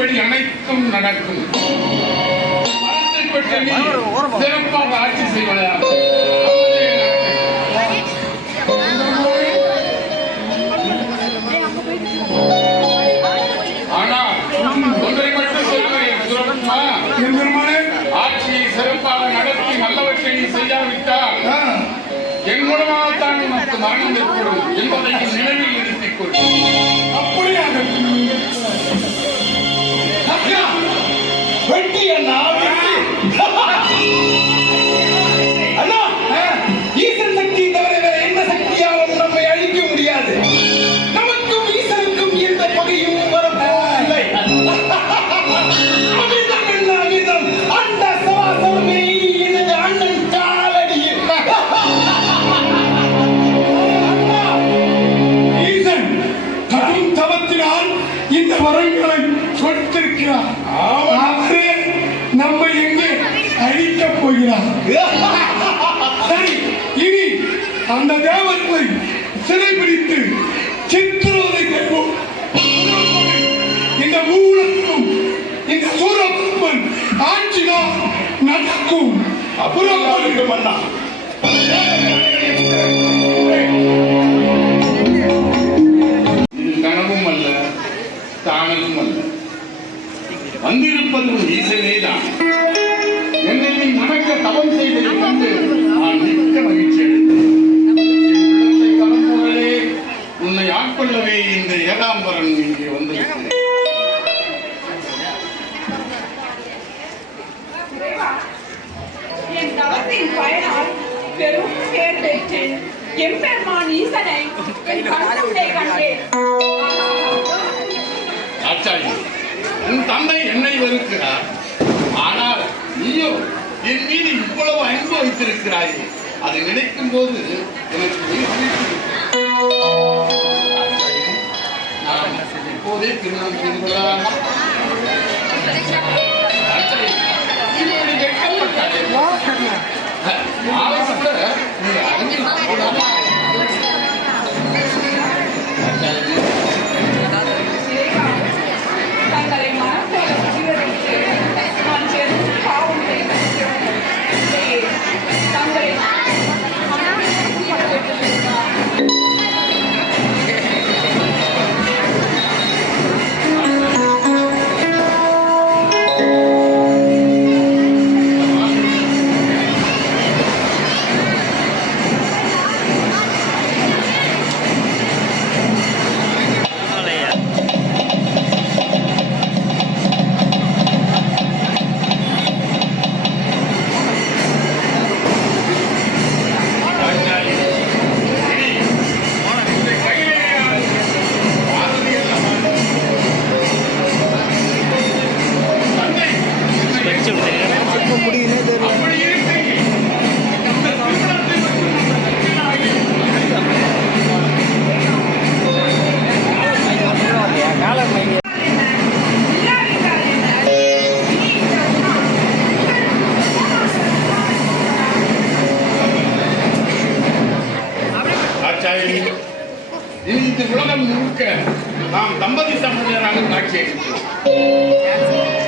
விதிப்படி அனைத்தும் நடக்கும். சிறப்பாக ஆட்சி செய்வதா ஆட்சியை சிறப்பாக நடத்தி நல்லவற்றை செய்யாவிட்டால் என் மூலமாகத்தான் உனக்கு மரணம் ஏற்படும் என்பதை நினைவில் நிறுத்திக் கொள்ளும். அப்படியாக வெட்டி அண்ணா அண்ணா ஈசன் சக்தி தவிர வேற எந்த சக்தியாலும் நம்மை அழிக்க முடியாது. நமக்கும் ஈசனுக்கும் எந்த பகையும் வரப்போவதில்லை. அமிர்தம் என்ன அமிர்தம் அந்த சவாசமே எனது அண்ணன் காலடியில். ஈசன் கடும் தவத்தினால் இந்த வரங்களை கொடுத்திருக்கிறார். அவரே நம்மை எங்கே அழிக்கப் போகிறார். சரி, இனி அந்த தேவர்களை சிறைபிடித்து சித்திரவதை செய்வோம். இந்த மூலக்கும் இந்த சூரப்பன் ஆட்சிதான் நடக்கும். அப்புறம் மன்னா இது கனவும் அல்ல, தானலும் அல்ல, வந்திருப்பது ஈசனே தான். என்னை நீ மணக்க தவம் செய்ததை கண்டு நான் மிக்க மகிழ்ச்சி அடைந்தேன். உன்னை ஆட்கொள்ளவே இந்த ஏகாம்பரன் இங்கே வந்திருக்கிறேன். என் தவத்தின் பயனால் பெரும் பேர் பெற்றேன். எம்பெருமான் ஈசனை என் கண்முன்னே கண்டேன். ஆச்சாரி, உன் தந்தை என்னை வெறுக்கிறார். ஆனால் நீயோ என் மீது இவ்வளவு அன்பு வைத்திருக்கிறாய். அதை நினைக்கும் போது எனக்கு நான் இப்போதே திருமணம் செய்து கொள்ளலாமா? தங்களை மனப்போல உயிரிழந்து நான் பெரும் பாவம் செய்திருக்கிறேன். தங்களை இந்த உலகம் முழுக்க நாம் தம்பதி சம்பந்தராக காட்சி அளிக்கிறோம்.